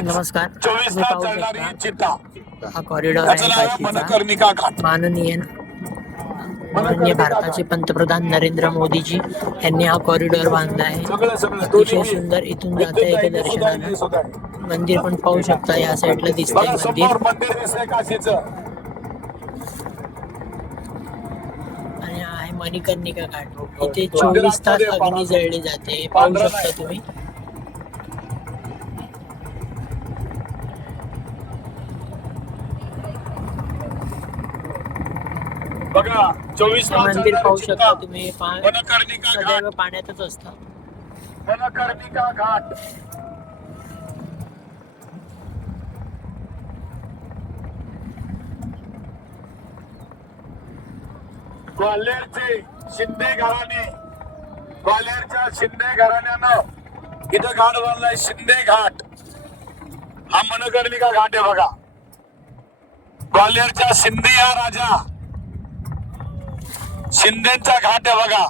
नमस्कार. 24 तुम्ही तास पाहू चालणारी शकता चिता. हा कॉरिडॉर त्याचं आहे नाव आहे काशीचा. मनकर्णिका घाट. माननीय भारताचे पंतप्रधान नरेंद्र मोदीजी यांनी हा कॉरिडॉर बांधला आहे. अतिशय सुंदर. इथून जाता येते दर्शनाला. मंदिर पण पाहू शकता. या साईडला दिसतंय बघा मंदिर समोर मंदिर दिसतंय काशीचं. आणि हा आहे मणिकर्णिका घाट. इथे 24 तास अग्नी जळली जाते. हे पाहू शकता तुम्ही. बघा 24 हे तास मंदिर पाहू चालणारी शकता चिता. तुम्ही. मनकर्णिका सदैव घाट. पाण्यातच असतं. मनकर्णिका घाट. ग्वाल्हेरचे शिंदे घराणे, ग्वाल्हेरच्या शिंदे घराण्यानं इथं घाट बांधलाय. शिंदे घाट हा मनकर्णिका घाट आहे. बघा ग्वाल्हेरच्या शिंदे हा राजा शिंदेचा घाट आहे. बघा